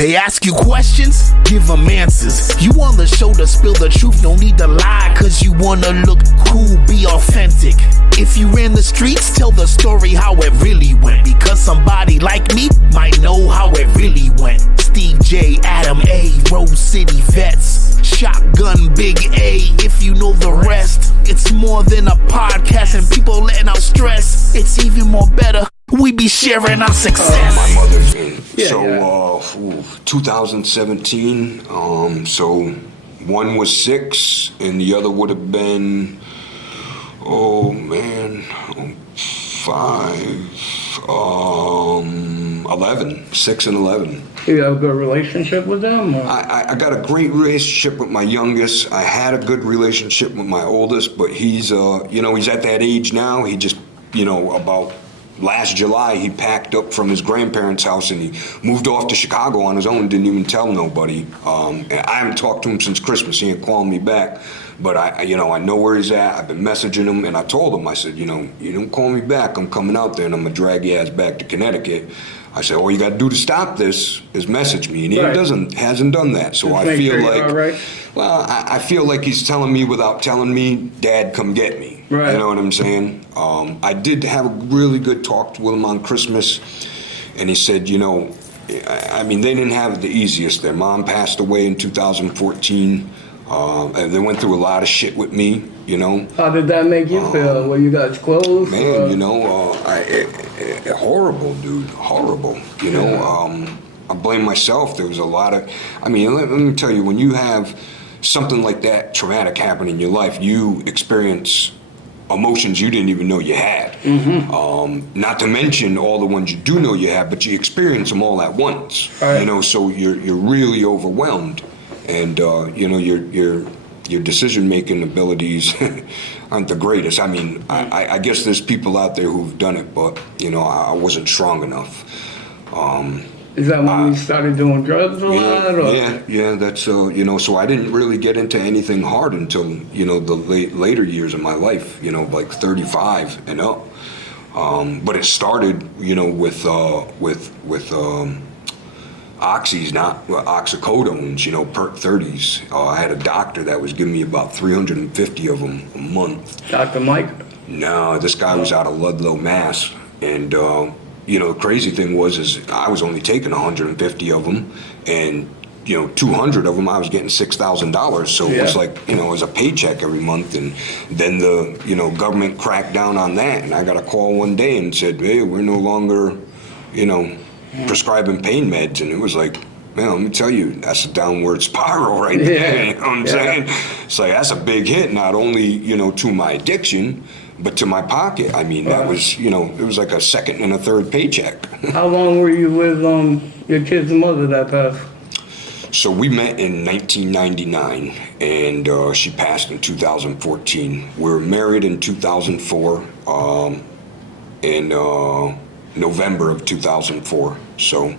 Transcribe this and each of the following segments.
They ask you questions, give them answers. You on the show to spill the truth, no need to lie, cause you wanna look cool, be authentic. If you ran the streets, tell the story how it really went, because somebody like me might know how it really went. Steve J, Adam A, Rose City vets, Shotgun Big A, if you know the rest. It's more than a podcast and people letting out stress. It's even more better, we be sharing our success. My mother's in. 2017, so one was 6 and the other would have been, 11, 6 and 11. You have a good relationship with them? Or? I got a great relationship with my youngest. I had a good relationship with my oldest, but he's at that age now. He just, about last July, he packed up from his grandparents' house and he moved off to Chicago on his own, didn't even tell nobody. And I haven't talked to him since Christmas. He ain't calling me back. But I know where he's at. I've been messaging him, and I told him, I said, you don't call me back. I'm coming out there, and I'm gonna drag your ass back to Connecticut. I said, all you got to do to stop this is message me, and he hasn't done that. So I feel like, I feel like he's telling me without telling me, Dad, come get me. Right. You know what I'm saying? I did have a really good talk with him on Christmas, and he said, they didn't have it the easiest. Their mom passed away in 2014. And they went through a lot of shit with me, How did that make you feel? Were you guys close? Man, horrible, dude, horrible. I blame myself. There was a lot of, let me tell you, when you have something like that traumatic happen in your life, you experience emotions you didn't even know you had. Mm-hmm. Not to mention all the ones you do know you have, but you experience them all at once. Right. So you're really overwhelmed. And your decision-making abilities aren't the greatest. I guess there's people out there who've done it, but I wasn't strong enough. Is that when you started doing drugs a lot? Or? Yeah. That's So I didn't really get into anything hard until the later years of my life. Like 35 and up. But it started with oxys, not oxycodones, PERT 30s. I had a doctor that was giving me about 350 of them a month. Dr. Mike? No, this guy was out of Ludlow, Mass. And, the crazy thing was I was only taking 150 of them, and, 200 of them, I was getting $6,000. So it was like, it was a paycheck every month. And then the, government cracked down on that. And I got a call one day and said, hey, we're no longer, prescribing pain meds, and it was like, man, let me tell you, that's a downward spiral right there. You know what I'm saying? It's like, that's a big hit, not only, to my addiction, but to my pocket. That was, it was like a second and a third paycheck. How long were you with your kid's mother that passed? So we met in 1999, and she passed in 2014. We were married in 2004, November of 2004. So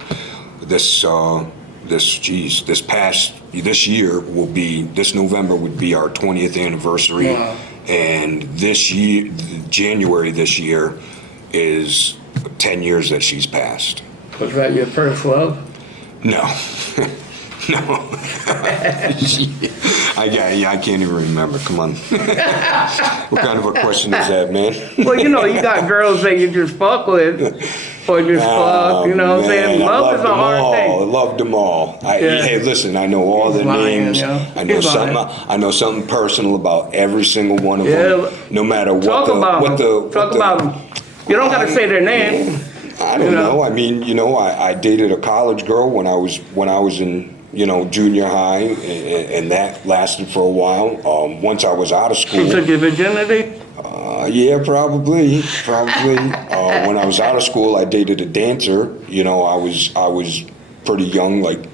this November would be our 20th anniversary. Wow. And this year, January this year, is 10 years that she's passed. Was that your first love? No. No. I can't even remember. Come on. What kind of a question is that, man? Well, you got girls that you just fuck with, or just fuck, what I'm saying? Love is a hard thing. I loved them all. Hey, listen, I know all their names. I know something personal about every single one of them. No matter what Talk about them. You don't got to say their name. I don't know. I dated a college girl when I was in junior high, and that lasted for a while. Once I was out of school. She took your virginity? Yeah, probably. When I was out of school, I dated a dancer. I was pretty young, like,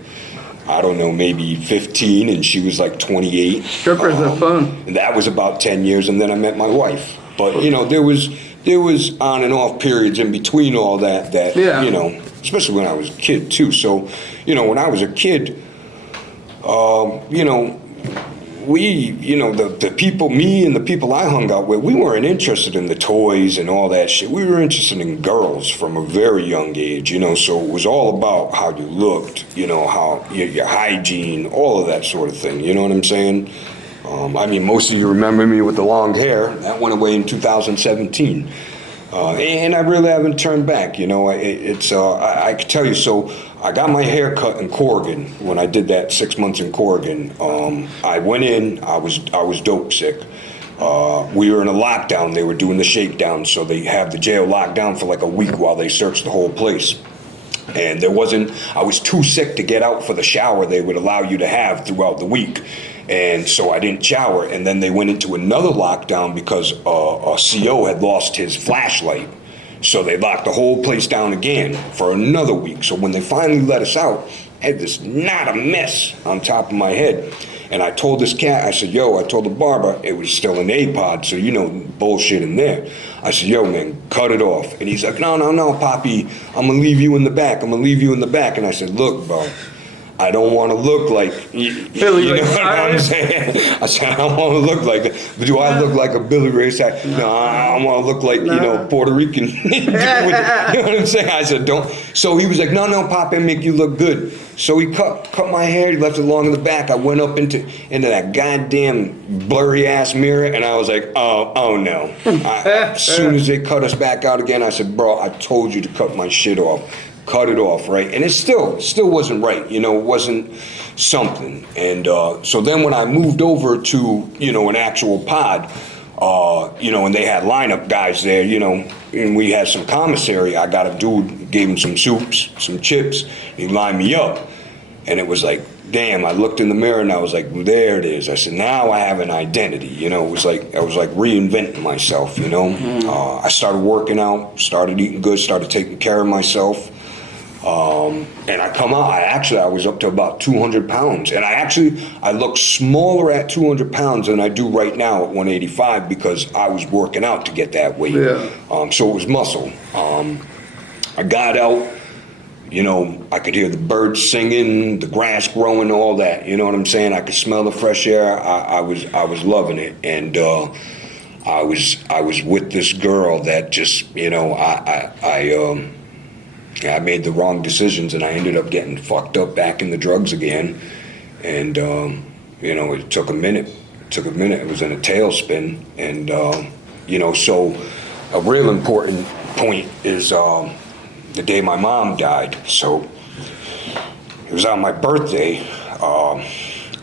I don't know, maybe 15, and she was like 28. Strippers are fun. And that was about 10 years, and then I met my wife. But, there was on and off periods in between all that, especially when I was a kid, too. So, when I was a kid, the people, me and the people I hung out with, we weren't interested in the toys and all that shit. We were interested in girls from a very young age, so it was all about how you looked, how your hygiene, all of that sort of thing, you know what I'm saying? Most of you remember me with the long hair. That went away in 2017. And I really haven't turned back, I could tell you, so I got my hair cut in Corrigan when I did that 6 months in Corrigan. I went in, I was dope sick. We were in a lockdown, they were doing the shakedown, so they have the jail locked down for like a week while they searched the whole place. And I was too sick to get out for the shower they would allow you to have throughout the week. And so I didn't shower, and then they went into another lockdown because a CO had lost his flashlight. So they locked the whole place down again for another week. So when they finally let us out, I had this not a mess on top of my head. And I told this cat, I said, I told the barber, it was still an A-pod, so bullshit in there. I said, man, cut it off. And he's like, no, Poppy, I'm gonna leave you in the back. And I said, look, bro, I don't want to look like, Billy you Ray know what I'm saying? I said, I don't want to look like it. But do I look like a Billy Ray Cyrus? No, I want to look like, Puerto Rican. You know what I'm saying? I said, don't. So he was like, no, Pop, I make you look good. So he cut my hair, he left it long in the back. I went up into that goddamn blurry ass mirror, and I was like, oh no. As soon as they cut us back out again, I said, bro, I told you to cut my shit off. Cut it off, right? And it still wasn't right, it wasn't something. And so then when I moved over to, an actual pod, and they had lineup guys there, and we had some commissary, I got a dude, gave him some soups, some chips, he lined me up. And it was like, damn, I looked in the mirror and I was like, there it is. I said, now I have an identity, I was like reinventing myself, I started working out, started eating good, started taking care of myself. And I come out, I was up to about 200 pounds. And I look smaller at 200 pounds than I do right now at 185 because I was working out to get that weight. Yeah. So it was muscle. I got out, I could hear the birds singing, the grass growing, all that, you know what I'm saying? I could smell the fresh air. I was loving it. And, I was with this girl that just, I made the wrong decisions and I ended up getting fucked up back in the drugs again. And, it took a minute. It was in a tailspin. And, so a real important point is the day my mom died. So it was on my birthday. I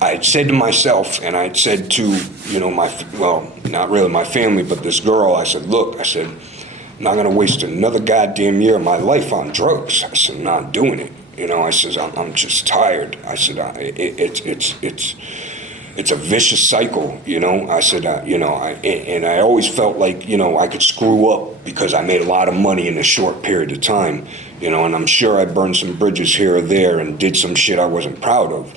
had said to myself, and I had said to, not really my family, but this girl, I said, look, I'm not going to waste another goddamn year of my life on drugs. I said, I'm not doing it. I said, I'm just tired. I said, it's a vicious cycle, I said, and I always felt like, I could screw up because I made a lot of money in a short period of time, and I'm sure I burned some bridges here or there and did some shit I wasn't proud of.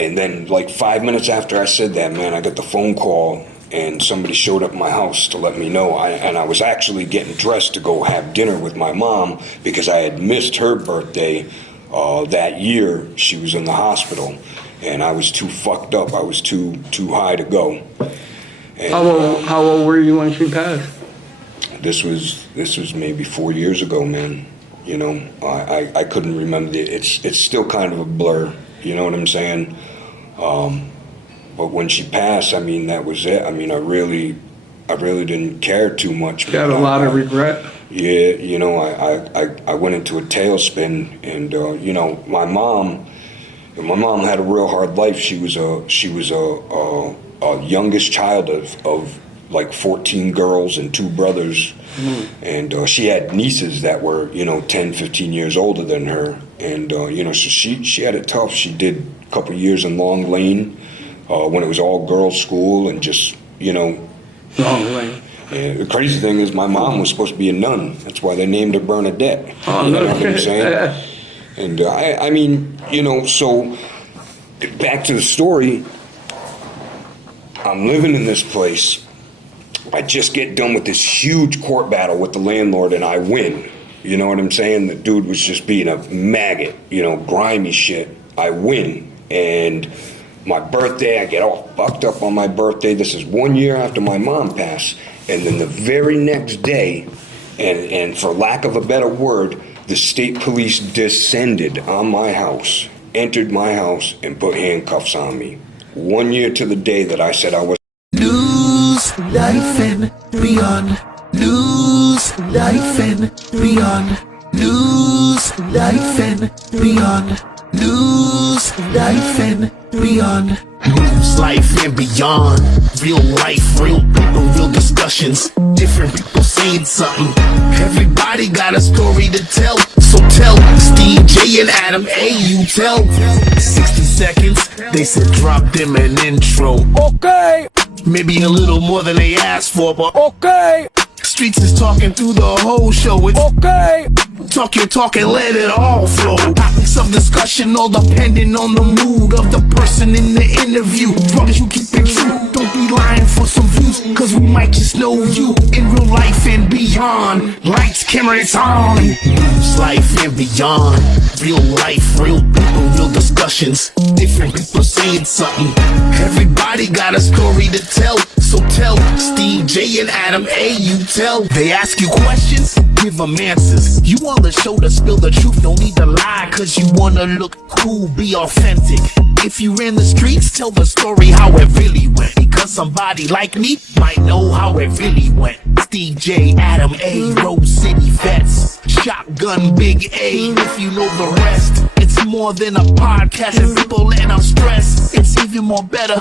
And then like 5 minutes after I said that, man, I got the phone call and somebody showed up at my house to let me know. And I was actually getting dressed to go have dinner with my mom because I had missed her birthday that year. She was in the hospital, and I was too fucked up. I was too high to go. And, how old were you when she passed? This was maybe 4 years ago, man. I couldn't remember. It's still kind of a blur. You know what I'm saying? But when she passed, that was it. I really didn't care too much. You had a lot of regret? Yeah, I went into a tailspin, and my mom had a real hard life. She was a youngest child of like 14 girls and 2 brothers, and she had nieces that were 10, 15 years older than her, and so she had it tough. She did a couple years in Long Lane. When it was all girls school and just, Long Lane. And the crazy thing is my mom was supposed to be a nun. That's why they named her Bernadette. Oh, you know what I'm saying? And so back to the story, I'm living in this place. I just get done with this huge court battle with the landlord and I win. You know what I'm saying? The dude was just being a maggot, grimy shit. I win. And my birthday, I get all fucked up on my birthday. This is 1 year after my mom passed. And then the very next day, and for lack of a better word, the state police descended on my house, entered my house, and put handcuffs on me. 1 year to the day that I said I was. News, life and beyond. News, life and beyond. News, life and beyond. News, life and beyond. News, life and beyond. Real life, real people, real discussions. Different people saying something. Everybody got a story to tell. So tell Steve, J, and Adam A. You tell. 60 seconds, they said drop them an intro. Okay. Maybe a little more than they asked for, but okay. Streets is talking through the whole show. It's okay. Talk your talk and let it all flow. Topics of discussion all depending on the mood of the person in the interview. As long as you keep it true, don't be lying for some views, cause we might just know you in real life and beyond. Lights, camera, it's on. News, life and beyond. Real life, real people, real discussions. Different people saying something. Everybody got a story to tell. So tell Steve, J, and Adam A. You tell. They ask you questions, give them answers. You on the show to spill the truth, don't need to lie, cause you wanna look cool, be authentic. If you ran the streets, tell the story how it really went, because somebody like me might know how it really went. Steve J, Adam A, Rose City vets, Shotgun Big A. If you know the rest, it's more than a podcast and people letting out stress. It's even more better